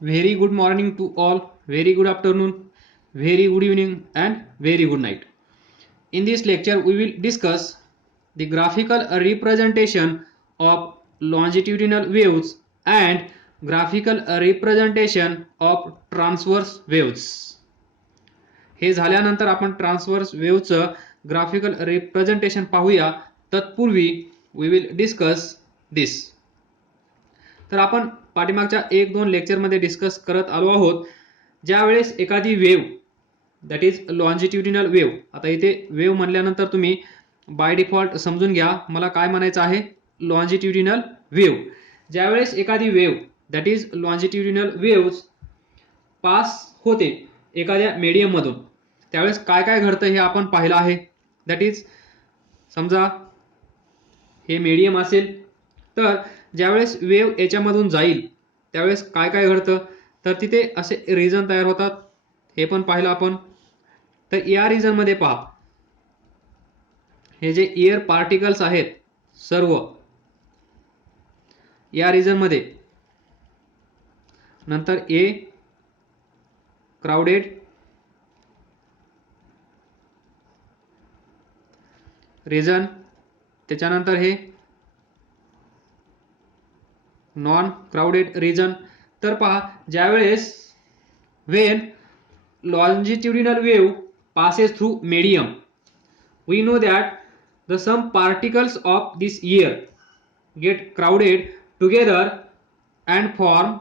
Very good morning to all, very good afternoon, very good evening, and very good night. In this lecture, we will discuss the graphical representation of longitudinal waves and graphical representation of transverse waves. हे झाल्यानंतर आपण transverse वेव्हचं graphical representation पाहूया. तत्पूर्वी we will discuss दिस. तर आपण पाठीमागच्या 1-2 लेक्चरमध्ये discuss करत आलो आहोत. ज्यावेळेस एखादी wave that is longitudinal wave, आता इथे वेव्ह म्हणल्यानंतर तुम्ही बाय डिफॉल्ट समजून घ्या मला काय म्हणायचं आहे, लॉन्जिट्युडिनल वेव्ह. ज्यावेळेस एखादी wave that is longitudinal wave pass होते एखाद्या मीडियम मधून, त्यावेळेस काय काय घडतं हे आपण पाहिलं आहे. दॅट इज समजा हे मीडियम असेल, तर ज्यावेळेस वेव्ह याच्यामधून जाईल त्यावेळेस काय काय घडतं, तर तिथे असे रिजन तयार होतात, हे पण पाहिलं आपण. तर या रिजन मध्ये पहा, हे जे एअर पार्टिकल्स आहेत सर्व या रिजन मध्ये, नंतर ए क्राउडेड, रिजन, त्याच्यानंतर हे नॉन क्राउडेड रिजन. तर पहा, ज्यावेळेस Wien longitudinal wave passes through medium, we know that the some particles of this air get crowded together and form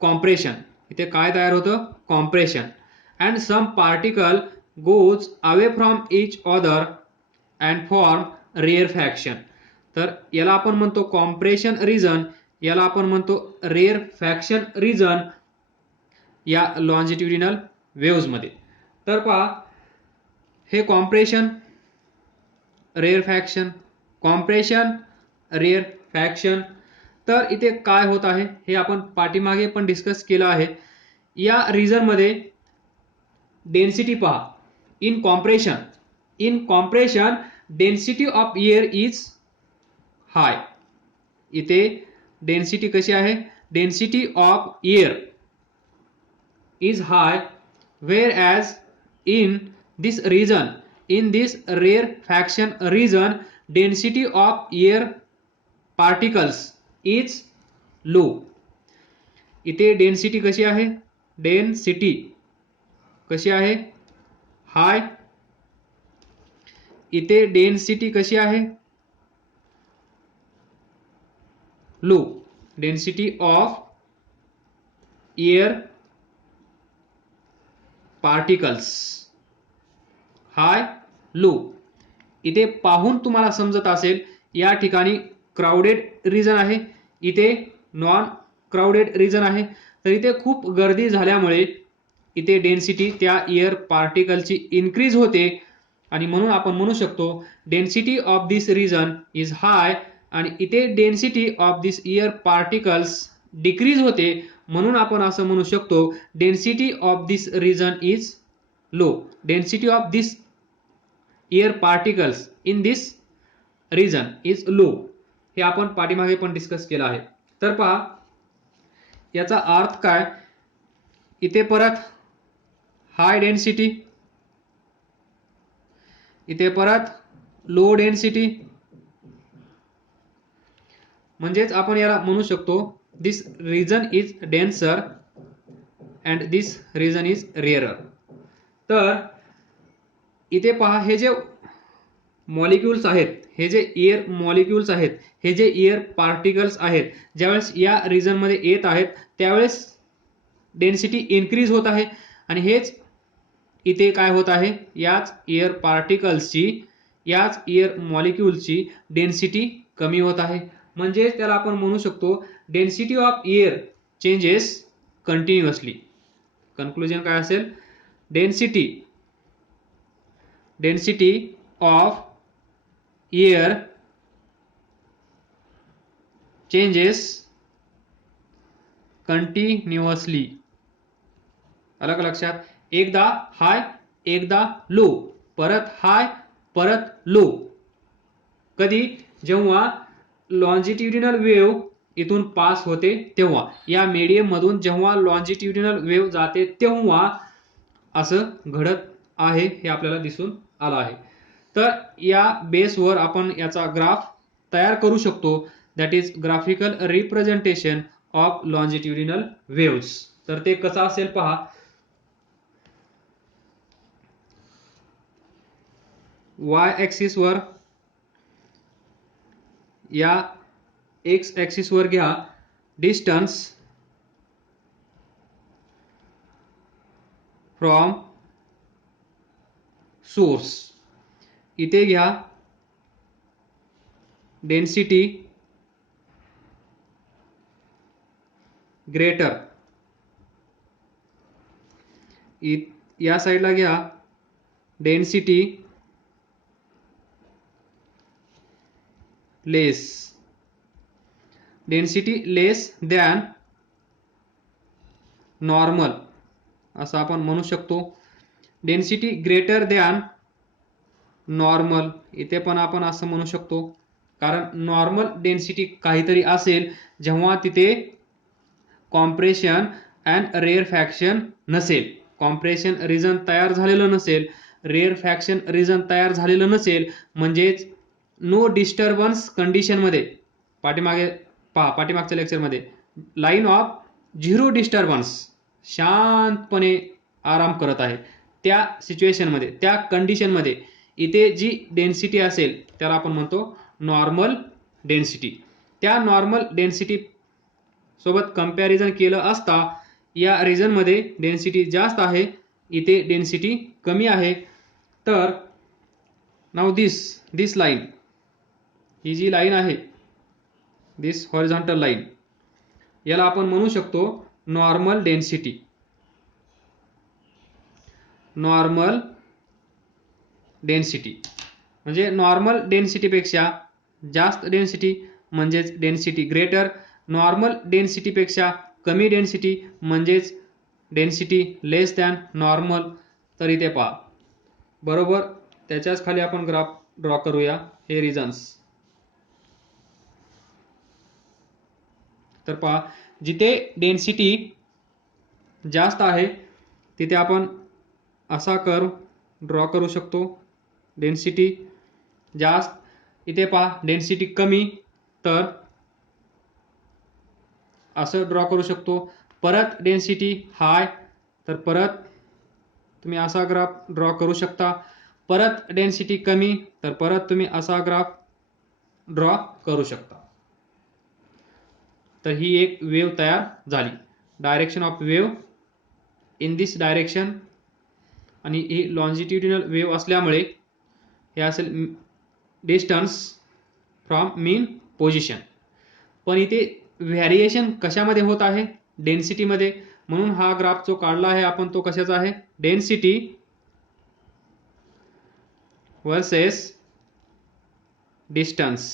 compression. इथे काय तयार होतं, compression, and some particle goes away from each other and form rarefaction. तर याला आपण म्हणतो compression region, याला आपण म्हणतो रेअरफॅक्शन रिजन या लॉन्जिट्युडिनल वेव्स मध्ये. तर पहा, हे कॉम्प्रेशन रेअरफॅक्शन, कॉम्प्रेशन रेअरफॅक्शन. तर इथे काय होत आहे हे आपण पाठीमागे पण डिस्कस केलं आहे. या रिजन मध्ये डेन्सिटी पहा, in compression density of air is high. इथे डेन्सिटी कशी आहे, density of air is high, whereas in this rarefaction region density of air particles is low. इथे डेन्सिटी कशी आहे, डेन्सिटी कशी आहे, हाय. इथे डेन्सिटी कशी आहे, low. Density of air particles high, low. इथे पाहून तुम्हाला समजत असेल, या ठिकाणी क्राउडेड रिजन आहे, इथे नॉन क्राउडेड रिजन आहे. तर इथे खूप गर्दी झाल्यामुळे इथे डेन्सिटी त्या एअर पार्टिकलची इन्क्रीज होते, आणि म्हणून आपण म्हणू शकतो density of this region is high, आणि इथे density of this air particles decrease होते, म्हणून आपण असं म्हणू शकतो density of this region is low. Density of this air particles in this region is low. हे आपण पाठीमागे पण डिस्कस केलं आहे. तर पहा, याचा अर्थ काय, इथे परत हाय डेन्सिटी, इथे परत लो डेन्सिटी, म्हणजेच आपण याला म्हणू शकतो this region is denser and this region is rarer. तर इथे पहा, हे जे मॉलिक्युल्स आहेत, हे जे एअर मॉलिक्युल्स आहेत, हे जे एअर पार्टिकल्स आहेत, ज्यावेळेस या रिजन मध्ये येत आहेत त्यावेळेस डेन्सिटी इन्क्रीज होत आहे, आणि हेच इथे काय होत आहे, याच एअर पार्टिकल्सची, याच एअर मॉलिक्युल्सची डेन्सिटी कमी होत आहे. म्हणजे त्याला आपण म्हणू शकतो density of air changes continuously. Conclusion काय असेल, density of air changes continuously. आलं का लक्षात, एकदा हाय एकदा लो, परत हाय परत लो. कधी, जेव्हा लॉन्जिट्युडिनल वेव्ह इथून पास होते तेव्हा, या मीडियम मधून जेव्हा लॉन्जिट्युडिनल वेव्ह जाते तेव्हा असं घडत आहे हे आपल्याला दिसून आलं आहे. तर या बेसवर आपण याचा ग्राफ तयार करू शकतो, that is graphical representation of longitudinal waves. तर ते कसं असेल पहा. वाय ॲक्सिस वर, या एक्स ॲक्सिस वर घ्या डिस्टन्स फ्रॉम सोर्स, इथे घ्या डेन्सिटी ग्रेटर, या साईडला घ्या डेन्सिटी लेस, डेन्सिटी लेस दॅन नॉर्मल असं आपण म्हणू शकतो. डेन्सिटी ग्रेटर दॅन नॉर्मल इथे पण आपण असं म्हणू शकतो, कारण नॉर्मल डेन्सिटी काहीतरी असेल जेव्हा तिथे कॉम्प्रेशन अँड रेअरफॅक्शन नसेल, कॉम्प्रेशन रिजन तयार झालेलं नसेल, रेअरफॅक्शन रिजन तयार झालेलं नसेल, म्हणजेच नो डिस्टर्बन्स कंडिशनमध्ये. पाठीमागे पहा, पाठीमागच्या लेक्चरमध्ये लाईन ऑफ झिरो डिस्टर्बन्स, शांतपणे आराम करत आहे, त्या सिच्युएशनमध्ये, त्या कंडिशनमध्ये इथे जी डेन्सिटी असेल त्याला आपण म्हणतो नॉर्मल डेन्सिटी. त्या नॉर्मल डेन्सिटी सोबत कंपॅरिझन केलं असता या रिजनमध्ये डेन्सिटी जास्त आहे, इथे डेन्सिटी कमी आहे. तर नाउ दिस लाईन, ही जी लाईन आहे, दिस हॉरिझॉन्टल लाईन, याला आपण म्हणू शकतो नॉर्मल डेन्सिटी. नॉर्मल डेन्सिटी म्हणजे नॉर्मल डेन्सिटीपेक्षा जास्त डेन्सिटी म्हणजेच डेन्सिटी ग्रेटर, नॉर्मल डेन्सिटीपेक्षा कमी डेन्सिटी म्हणजेच डेन्सिटी लेस दॅन नॉर्मल. तर इथे पहा बरोबर त्याच्याच खाली आपण ग्राफ ड्रॉ करूया हे रिजन्स. तर पहा जिथे डेन्सिटी जास्त आहे तिथे आपण असा कर्व ड्रॉ करू शकतो, डेन्सिटी जास्त. इथे पहा डेन्सिटी कमी, तर असं ड्रॉ करू शकतो. परत डेन्सिटी हाय, तर परत तुम्ही असा ग्राफ ड्रॉ करू शकता. परत डेन्सिटी कमी, तर परत तुम्ही असा ग्राफ ड्रॉ करू शकता. तर ही एक वेव्ह तयार झाली. Direction of wave in this direction, आणि ही लॉन्जिट्युडिनल वेव्ह असल्यामुळे हे असेल डिस्टन्स फ्रॉम मीन पोझिशन. पण इथे व्हॅरिएशन कशामध्ये होत आहे? डेन्सिटीमध्ये. म्हणून हा ग्राफ जो काढला आहे आपण तो कशाचा आहे? Density versus distance,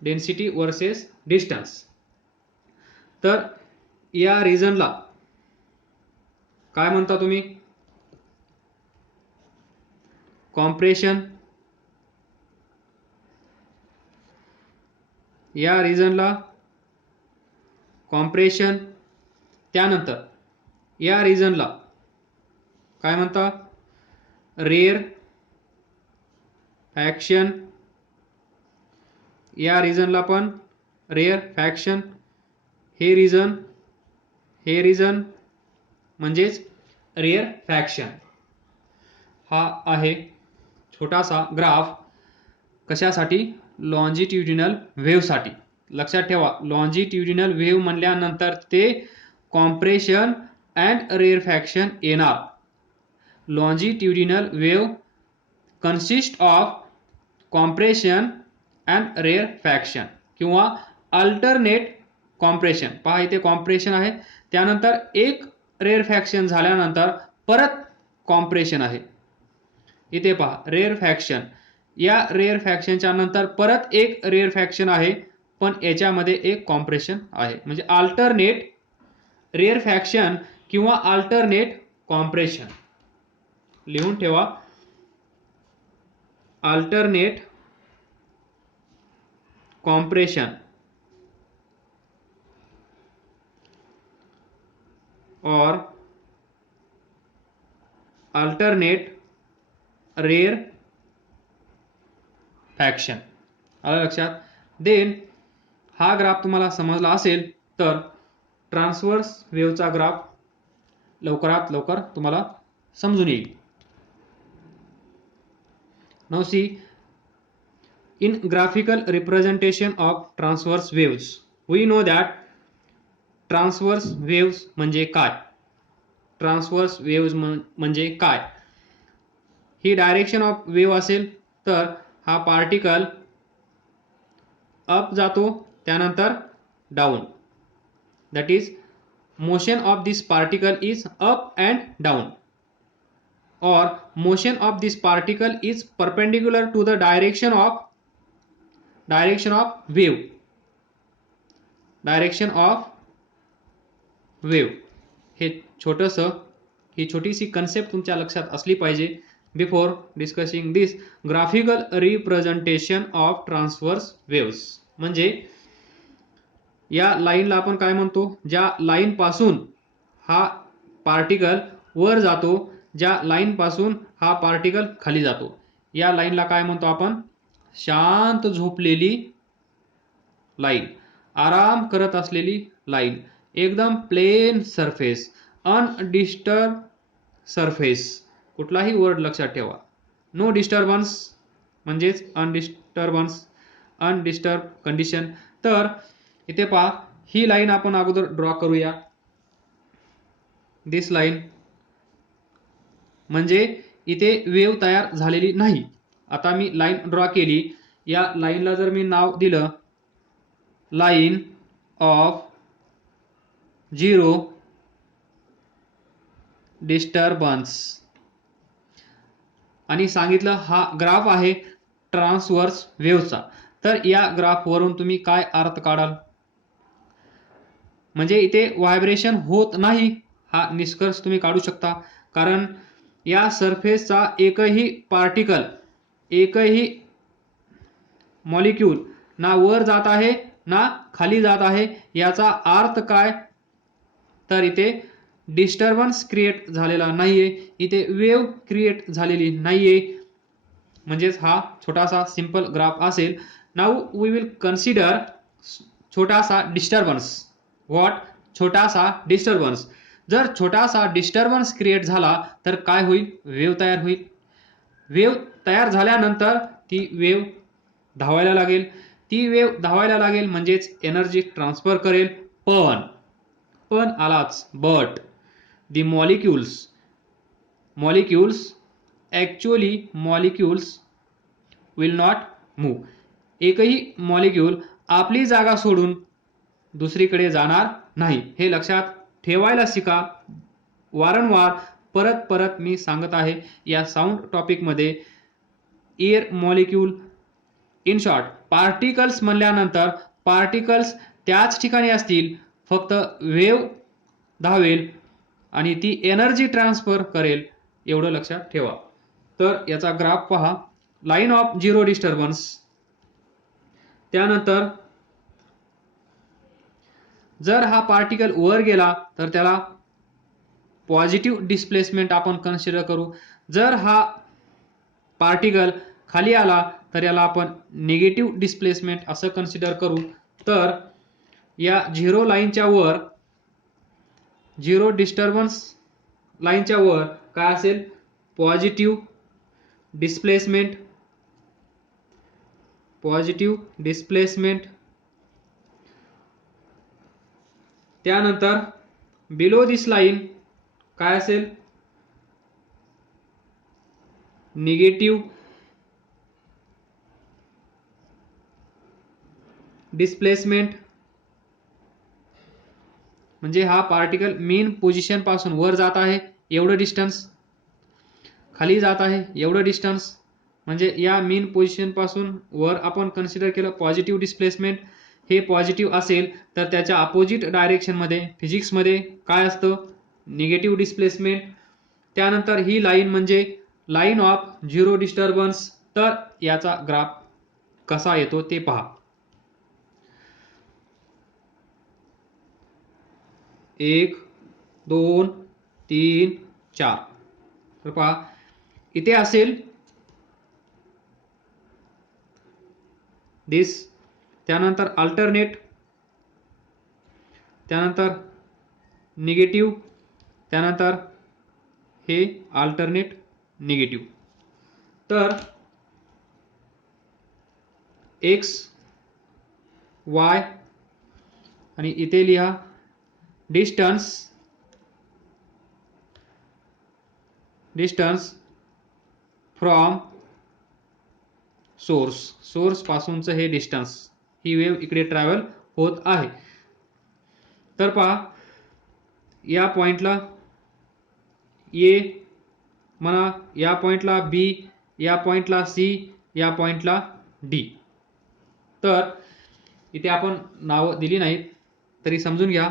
density versus distance. तर या रिजनला काय म्हणता तुम्ही? कॉम्प्रेशन. या रिजनला कॉम्प्रेशन. त्यानंतर या रिजनला काय म्हणता? Rare faction. या रिजनला पण रेअर फॅक्शन. हे रिजन म्हणजेच रेअर फॅक्शन. हा आहे छोटासा ग्राफ कशासाठी? लॉन्जिट्युडिनल वेव्हसाठी. लक्षात ठेवा लॉन्जिट्युडिनल वेव्ह म्हणल्यानंतर ते कॉम्प्रेशन अँड रेअरफॅक्शन येणार. Longitudinal wave consist of compression and rarefaction किंवा अल्टरनेट कॉम्प्रेशन. पहा इथे कॉम्प्रेशन आहे, त्यानंतर एक रेअरफॅक्शन झाल्यानंतर परत कॉम्प्रेशन आहे. इथे पहा रेअरफॅक्शन, या रेअरफॅक्शनच्या नंतर परत एक रेअरफॅक्शन आहे, पण याच्यामध्ये एक कॉम्प्रेशन आहे. म्हणजे अल्टरनेट रेअरफॅक्शन किंवा अल्टरनेट कॉम्प्रेशन. लिहून ठेवा alternate compression or alternate rarefaction. आलं लक्षात? देन हा ग्राफ तुम्हाला समजला असेल तर ट्रान्सव्हर्स वेव्हचा ग्राफ लवकरात लवकर तुम्हाला समजून येईल. Now see, in graphical representation of transverse waves, we know that transverse waves म्हणजे काय? ट्रान्सव्हर्स वेव्स म्हणजे काय? ही डायरेक्शन ऑफ वेव्ह असेल तर हा पार्टिकल अप जातो त्यानंतर down. That is motion of this particle is up and down, or motion of this particle is perpendicular to the direction of wave. हे ही छोटीशी कन्सेप्ट तुमच्या लक्षात असली पाहिजे before discussing this graphical representation of transverse waves. म्हणजे या लाईनला आपण काय म्हणतो? ज्या लाईन पासून हा पार्टिकल वर जातो, ज्या लाईन पासून हा पार्टिकल खाली जातो, या लाईनला काय म्हणतो आपण? शांत झोपलेली लाईन, आराम करत असलेली लाईन, एकदम प्लेन सरफेस, अनडिस्टर्ब सरफेस. कुठलाही वर्ड लक्षात ठेवा. नो डिस्टर्बन्स म्हणजेच अनडिस्टर्ब कंडिशन. तर इथे पहा, ही लाईन आपण अगोदर ड्रॉ करूया. दिस लाईन म्हणजे इथे वेव्ह तयार झालेली नाही. आता मी लाईन ड्रॉ केली. या लाईनला जर मी नाव दिलं लाईन ऑफ झिरो डिस्टर्बन्स आणि सांगितलं हा ग्राफ आहे ट्रान्सव्हर्स वेव्हचा, तर या ग्राफवरून तुम्ही काय अर्थ काढाल? म्हणजे इथे व्हायब्रेशन होत नाही हा निष्कर्ष तुम्ही काढू शकता. कारण या सरफेसचा एकही पार्टिकल, एकही मॉलिक्यूल ना वर जात आहे ना खाली जात आहे. याचा अर्थ काय? तर इथे डिस्टर्बन्स क्रिएट झालेला नाहीये, इथे वेव्ह क्रिएट झालेली नाहीये. म्हणजेच हा छोटासा सिंपल ग्राफ असेल. नाउ वी विल कन्सिडर छोटासा डिस्टर्बन्स. व्हॉट? छोटासा डिस्टर्बन्स. जर छोटासा डिस्टर्बन्स क्रिएट झाला तर काय होईल? वेव्ह तयार होईल. वेव्ह तयार झाल्यानंतर ती वेव्ह धावायला लागेल. ती वेव्ह धावायला लागेल म्हणजेच एनर्जी ट्रान्सफर करेल. पण आलाच but the molecules will not move. एकही मॉलिक्यूल आपली जागा सोडून दुसरीकडे जाणार नाही. हे लक्षात ठेवायला शिका. वारंवार परत मी सांगत आहे या साऊंड टॉपिक मध्ये. Air molecule, in short particles म्हणल्यानंतर पार्टिकल्स त्याच ठिकाणी असतील, फक्त वेव्ह धावेल आणि ती एनर्जी ट्रान्सफर करेल, एवढं लक्षात ठेवा. तर याचा ग्राफ पहा. Line of zero disturbance. त्यानंतर जर हा पार्टिकल वर गेला तर त्याला पॉझिटिव्ह डिस्प्लेसमेंट आपण कन्सिडर करू. जर हा पार्टिकल खाली आला तर याला आपण निगेटिव्ह डिस्प्लेसमेंट असं कन्सिडर करू. तर या झिरो लाईनच्या वर, झिरो डिस्टर्बन्स लाईनच्या वर काय असेल? Positive displacement. त्यानंतर बिलो दिस लाईन काय असेल? Negative displacement. म्हणजे हा पार्टिकल मेन पोझिशन पासून वर जात आहे एवढं डिस्टन्स, खाली जात आहे एवढं डिस्टन्स. म्हणजे या मेन पोझिशन पासून वर आपण कन्सिडर केलं पॉझिटिव्ह डिस्प्लेसमेंट. हे पॉझिटिव्ह असेल तर त्याच्या अपोजिट डायरेक्शन मध्ये फिजिक्समध्ये काय असतं? Negative displacement. त्यानंतर ही लाईन म्हणजे लाईन ऑफ झिरो डिस्टर्बन्स. तर याचा ग्राफ कसा येतो ते पहा. 1 2 3 4. तर पहा इथे असेल दिस, त्यानंतर अल्टरनेट, त्यानंतर निगेटिव्ह, त्यानंतर हे अल्टरनेट निगेटिव्ह. तर x y आणि इथे लिहा डिस्टन्स फ्रॉम सोर्स पासूनचं हे डिस्टन्स, ही वेव्ह इकडे ट्रॅव्हल होत आहे. तर पहा या पॉइंटला ए म्हणा, या पॉइंटला बी, या पॉइंटला सी, या पॉइंटला डी. तर इथे आपण नावं दिली नाहीत तरी समजून घ्या,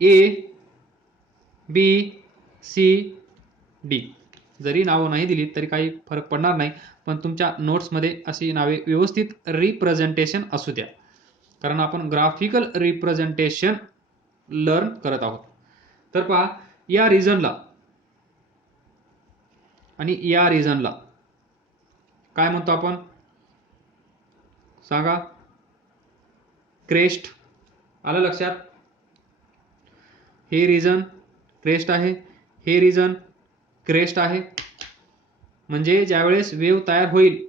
ए बी सी डी. जरी नावं नाही दिली तरी काही फरक पडणार नाही, पण तुमच्या नोट्समध्ये अशी नावे व्यवस्थित रिप्रेझेंटेशन असू द्या, कारण आपण ग्राफिकल रिप्रेझेंटेशन लर्न करत आहोत. तर पहा या रिजनला आणि या रिजनला काय म्हणतो आपण, सांगा. क्रेस्ट. आलं लक्षात? हे रिजन क्रेस्ट आहे, हे रिजन क्रेस्ट आहे. म्हणजे ज्यावेळेस वेव्ह तयार होईल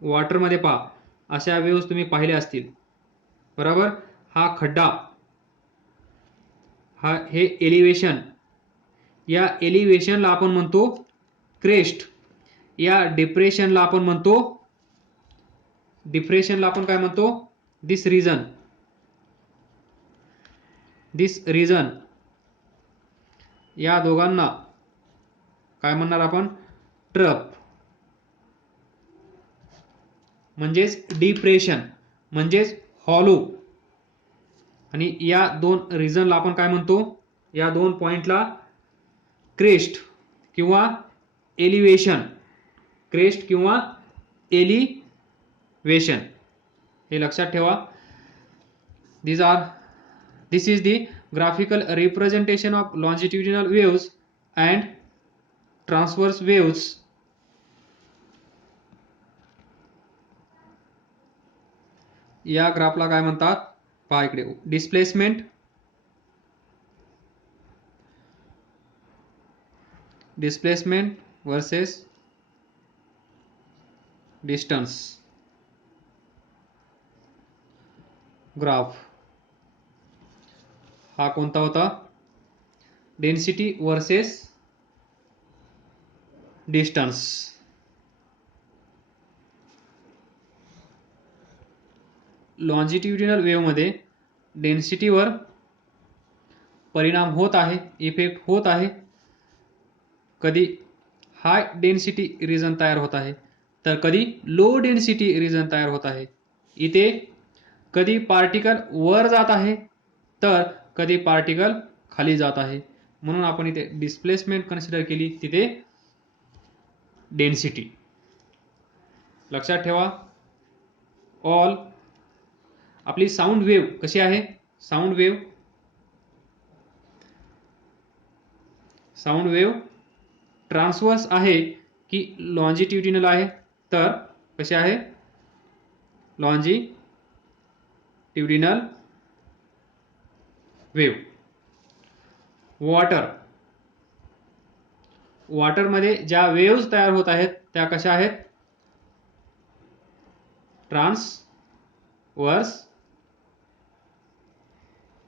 वॉटरमध्ये, पहा अशा वेव्ह तुम्ही पाहिल्या असतील, बरोबर. हा खड्डा, हे एलिव्हेशन, या एलिव्हेशनला आपण म्हणतो क्रेस्ट. या डिप्रेशनला आपण काय म्हणतो, दिस रिजन. या दोघांना काय म्हणणार आपण, ट्रफ, म्हणजेच डिप्रेशन, म्हणजेच हॉलो. आणि या दोन रिजनला आपण काय म्हणतो, या दोन पॉइंटला क्रेस्ट किंवा एलिव्हेशन, क्रेस्ट किंवा एलिव्हेशन, हे लक्षात ठेवा. This is the graphical representation of longitudinal waves and transverse waves. या ग्राफला काय म्हणतात, पहा इकडे, डिस्प्लेसमेंट वर्सेस डिस्टन्स ग्राफ. हा कोणता होता, density versus distance. Longitudinal wave मध्ये डेन्सिटीवर परिणाम होत आहे, इफेक्ट होत आहे. कधी हाय डेन्सिटी रिजन तयार होत आहे, तर कधी लो डेन्सिटी रिजन तयार होत आहे. इथे कधी पार्टिकल वर जात आहे, तर कधी पार्टिकल खाली जात आहे. म्हणून आपण इथे डिस्प्लेसमेंट कन्सिडर केली, तिथे डेन्सिटी. लक्षात ठेवा. ऑल आपली साऊंड वेव्ह कशी आहे, साऊंड वेव्ह ट्रान्सवर्स आहे की लॉन्जिट्युडिनल आहे, तर कशी आहे, लॉन्जिट्युडिनल वेव्ह. वॉटरमध्ये ज्या वेव्स तयार होत आहेत त्या कशा आहेत, transverse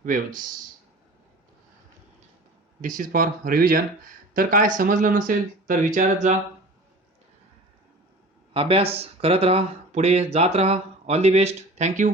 waves. This is for revision. तर काय समजलं नसेल तर विचारत जा, अभ्यास करत राहा, पुढे जात राहा. All the best. थँक्यू.